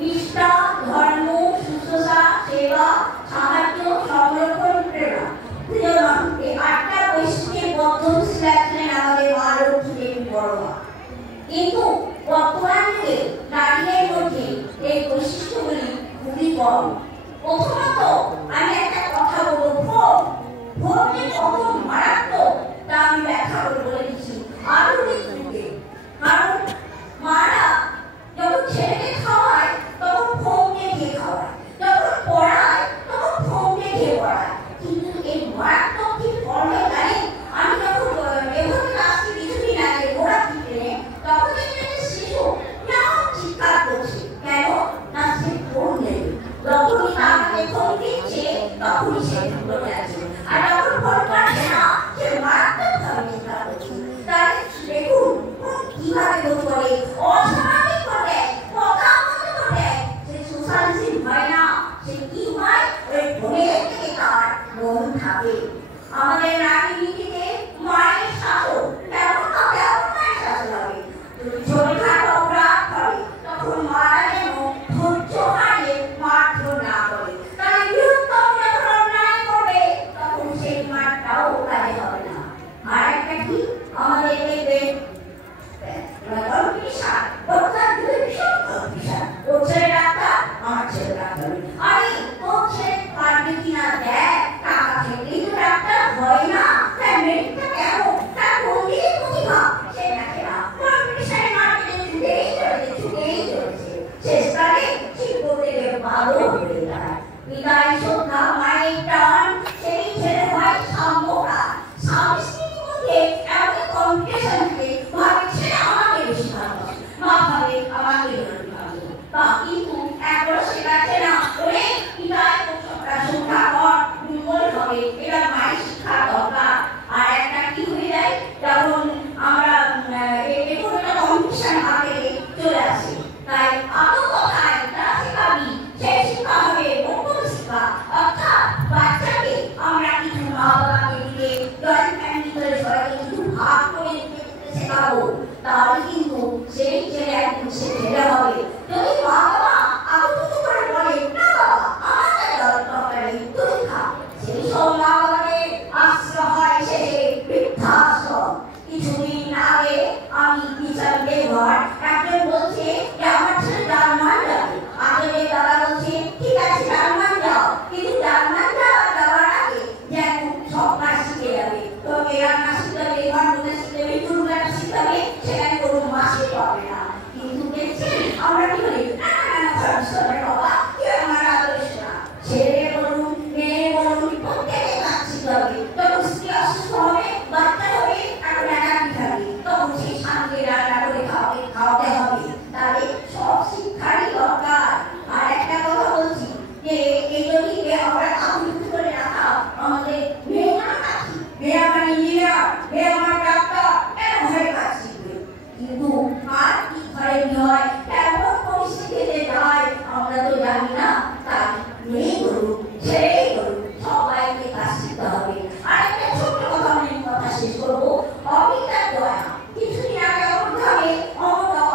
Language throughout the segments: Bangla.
নিষ্ঠা, ধর্ম, শুশ্রূষা, সেবা, সাহায্য, সংরক্ষণ, প্রেরণা। এই 8টা বৈশিষ্ট্যের বদ্ধ ছিলেন আমাদের মা লক্ষ্মী দেবী বড়মা। কিন্তু বর্তমান যুগে নারীদের মধ্যে এই বৈশিষ্ট্যগুলি খুবই কম। প্রথমত আমি একটা কথা বলবো, ভোগ যে কত মারাত্মক তা আমি ব্যাখ্যা করে বলে দিচ্ছি। আধুনিক যুগে কারণ মারা যখন ছেলেকে খাওয়ায় তখন ফোন দিয়ে খাওয়ায়, যখন পড়ায় তখন ফোন দিয়ে পড়ায়। কিন্তু এই মারাত্মক কি ফলে জানি, আমি যখন এভাবে কাজটি কিছুদিন আগে ঘোরা ফিরে তখন দেখলাম শিশু কেমন চিৎকার করছে। কেন না সে ফোন নেই, যখনই তাকে ফোন দিচ্ছে তখনই সে ফোন আছে, আর যখন ফোন পাচ্ছে না সে মারাত্মক ভাবে চিৎকার করছে। তাই দেখুন কিভাবে বোধ করে অস্বাভাবিক ঘটে, কথা বলতে ঘটে, সে সোশ্যালিজম হয় না, সে কি হয় ওই ফোনের থেকে তার মন থাকে। আমাদের রাজনীতিতে মায়ের শাসন কেমন হবে, মায়ের শাসন হবে যদি ছোটখাটো অপরাধ করে তখন মারা যেন ধৈর্য হারিয়ে মারধর না করে, তাই বৃহত্তম যখন অন্যায় করবে তখন সেই মারটাও কাজে হবে না। আর একটা কি আমাদের দেখবেন তাহলে কিন্তু সেই ছেলে একদিন সে ছেলে হবে। যদি মা বাবা আগ্রহ করে বলে না বাবা আমার কাছে দরকার নেই তুমি খা, সেই সব মা বাবাদের আশ্রয় শেষে বৃদ্ধাশ্রম। কিছুদিন আগে আমি বিচার ঘর একজন বলছে যে আমার ছেলে জার্মান যাবে, আগে দাদা বলছে ঠিক আছে জার্মান যাও, কিন্তু জার্মান যাওয়ার আগে যে এখন সব কাজ শিখে যাবে, তবে রান্না শিখতে হবে, ঘর মধ্যে শিখতে হবে, চুলকাটা শিখতে হবে, সেখানে কোনো মাসে পাবে না। কিন্তু দেখছি আমরা কি করি, বাবা কি আমার আদর্শ না, ছেলে বলুন মেয়ে বলুন প্রত্যেকে কাজ শিখতে হবে। তখন স্ত্রী অসুস্থ হবে, বাচ্চা হবে, এখন একাকি থাকবে, তখন সেই স্বামীকে রান্না করে খাওয়াতে হবে। তাহলে সব শিক্ষারই দরকার। আর একটা কথা বলছি যে এই যদি আমরা আধুনিক করে রাখা আমাদের মেয়ে না রাখি, মেয়ে আমার ইঞ্জিনিয়ার, মেয়ে আমার ডাক্তার, এরা ঘরে কাজ শিখবে, কিন্তু কাজ কি ঘরে কি হয়, কেমন পরিস্থিতিতে যায় আমরা তো জানি না। তাই মেয়ে করুন ছেলেই করুন সবাইকে কাজ শিখতে হবে। আর একটা ছোট্ট কথা আমি কথা শেষ করবো, অভিজ্ঞতার দয়া। কিছুদিন আগে অবধানে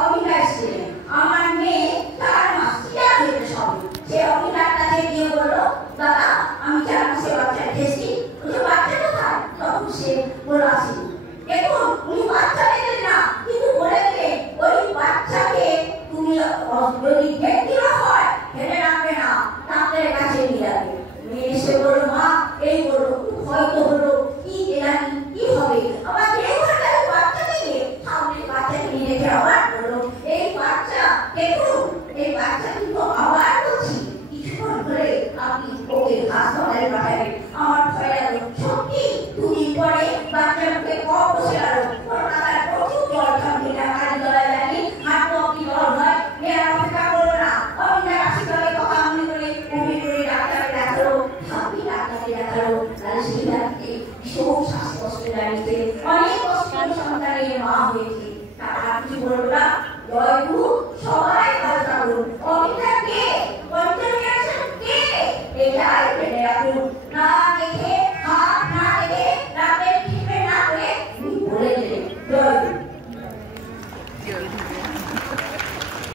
অভিজ্ঞতা এসেছিলেন, আমার মেয়ে 4 মাস চিরা হয়েছে সবে, সে অভিজ্ঞতার কাছে গিয়ে বললো দাদা আমি 4 মাসে বাচ্চা টেস্ট